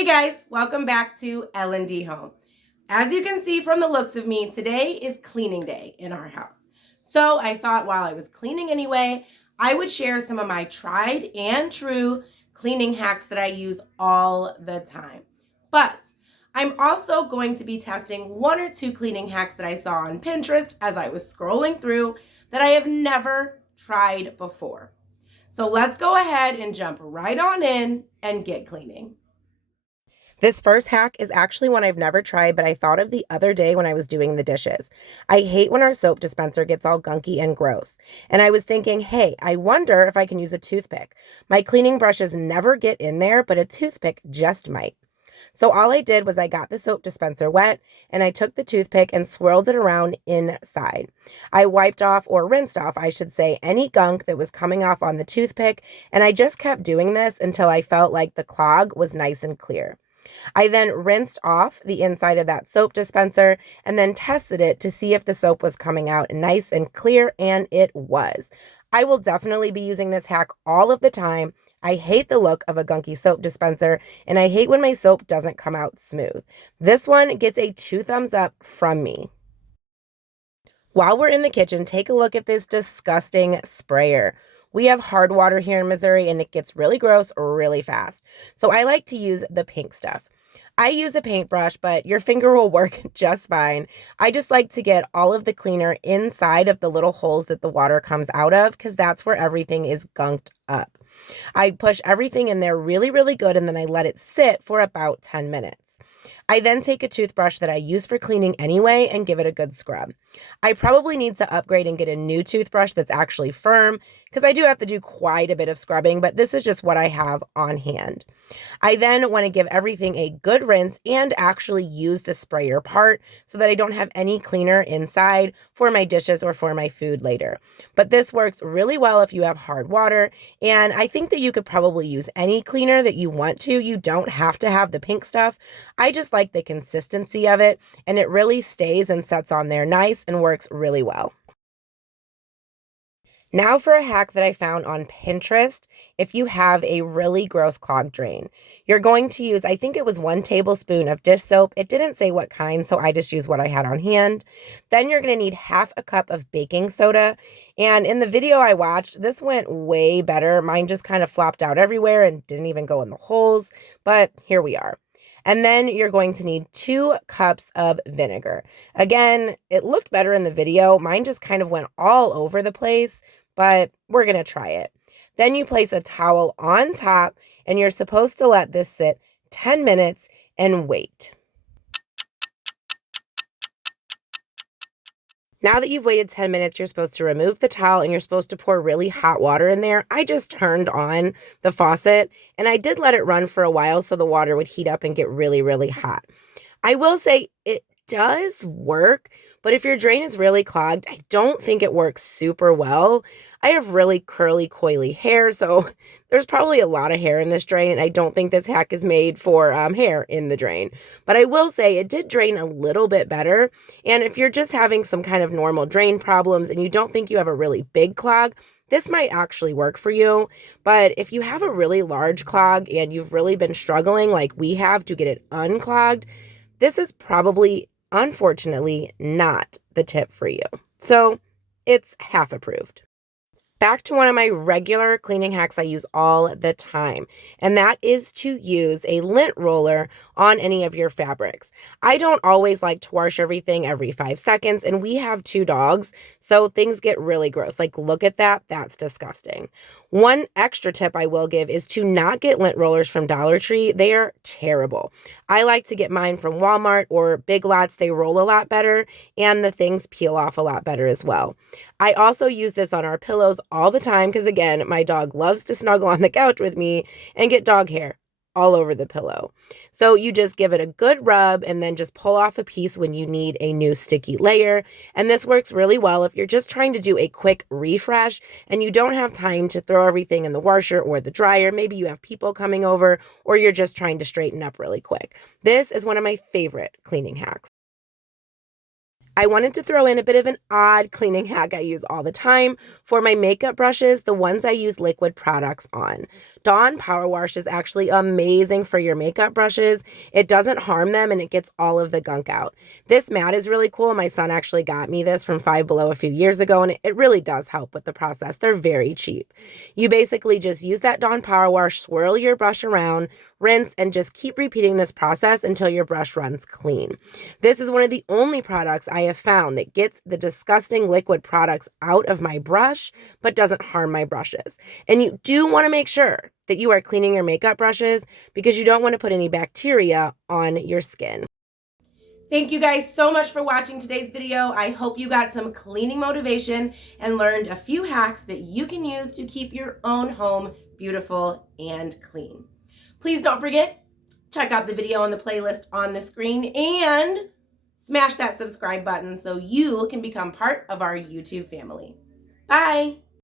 Hey guys, welcome back to Home. As you can see from the looks of me, today is cleaning day in our house. So I thought while I was cleaning anyway, I would share some of my tried and true cleaning hacks that I use all the time. But I'm also going to be testing one or two cleaning hacks that I saw on Pinterest as I was scrolling through that I have never tried before. So let's go ahead and jump right on in and get cleaning. This first hack is actually one I've never tried, but I thought of the other day when I was doing the dishes. I hate when our soap dispenser gets all gunky and gross. And I was thinking, hey, I wonder if I can use a toothpick. My cleaning brushes never get in there, but a toothpick just might. So all I did was I got the soap dispenser wet and I took the toothpick and swirled it around inside. I wiped off, or rinsed off, I should say, any gunk that was coming off on the toothpick, and I just kept doing this until I felt like the clog was nice and clear. I then rinsed off the inside of that soap dispenser and then tested it to see if the soap was coming out nice and clear, and it was. I will definitely be using this hack all of the time. I hate the look of a gunky soap dispenser, and I hate when my soap doesn't come out smooth. This one gets a 2 thumbs up from me. While we're in the kitchen, take a look at this disgusting sprayer. We have hard water here in Missouri and it gets really gross really fast. So I like to use the pink stuff. I use a paintbrush, but your finger will work just fine. I just like to get all of the cleaner inside of the little holes that the water comes out of, because that's where everything is gunked up. I push everything in there really, really good, and then I let it sit for about 10 minutes. I then take a toothbrush that I use for cleaning anyway and give it a good scrub. I probably need to upgrade and get a new toothbrush that's actually firm, because I do have to do quite a bit of scrubbing, but this is just what I have on hand. I then want to give everything a good rinse and actually use the sprayer part so that I don't have any cleaner inside for my dishes or for my food later. But this works really well if you have hard water, and I think that you could probably use any cleaner that you want to. You don't have to have the pink stuff. I just like the consistency of it, and it really stays and sets on there nice and works really well. Now for a hack that I found on Pinterest. If you have a really gross clogged drain, you're going to use, I think it was 1 tablespoon of dish soap. It didn't say what kind, so I just used what I had on hand. Then you're going to need half a cup of baking soda. And in the video I watched, this went way better. Mine just kind of flopped out everywhere and didn't even go in the holes, but here we are. And then you're going to need 2 cups of vinegar. Again, it looked better in the video. Mine just kind of went all over the place, but we're going to try it. Then you place a towel on top, and you're supposed to let this sit 10 minutes and wait. Now that you've waited 10 minutes, you're supposed to remove the towel and you're supposed to pour really hot water in there. I just turned on the faucet and I did let it run for a while so the water would heat up and get really, really hot. I will say it does work, but if your drain is really clogged, I don't think it works super well. I have really curly, coily hair, so there's probably a lot of hair in this drain, and I don't think this hack is made for hair in the drain. But I will say it did drain a little bit better, and if you're just having some kind of normal drain problems and you don't think you have a really big clog, this might actually work for you. But if you have a really large clog and you've really been struggling like we have to get it unclogged, this is probably, unfortunately, not the tip for you. So it's half approved. Back to one of my regular cleaning hacks I use all the time, and that is to use a lint roller on any of your fabrics. I don't always like to wash everything every 5 seconds, and we have 2 dogs, so things get really gross. Like, look at that. That's disgusting. One extra tip I will give is to not get lint rollers from Dollar Tree. They are terrible. I like to get mine from Walmart or Big Lots. They roll a lot better, and the things peel off a lot better as well. I also use this on our pillows all the time because, again, my dog loves to snuggle on the couch with me and get dog hair all over the pillow. So you just give it a good rub and then just pull off a piece when you need a new sticky layer. And this works really well if you're just trying to do a quick refresh and you don't have time to throw everything in the washer or the dryer. Maybe you have people coming over or you're just trying to straighten up really quick. This is one of my favorite cleaning hacks. I wanted to throw in a bit of an odd cleaning hack I use all the time for my makeup brushes, the ones I use liquid products on. Dawn Power Wash is actually amazing for your makeup brushes. It doesn't harm them and it gets all of the gunk out. This mat is really cool. My son actually got me this from Five Below a few years ago, and it really does help with the process. They're very cheap. You basically just use that Dawn Power Wash, swirl your brush around, rinse, and just keep repeating this process until your brush runs clean. This is one of the only products I have found that gets the disgusting liquid products out of my brush but doesn't harm my brushes. And you do want to make sure that you are cleaning your makeup brushes because you don't want to put any bacteria on your skin. Thank you guys so much for watching today's video. I hope you got some cleaning motivation and learned a few hacks that you can use to keep your own home beautiful and clean. Please don't forget, check out the video on the playlist on the screen and smash that subscribe button so you can become part of our YouTube family. Bye.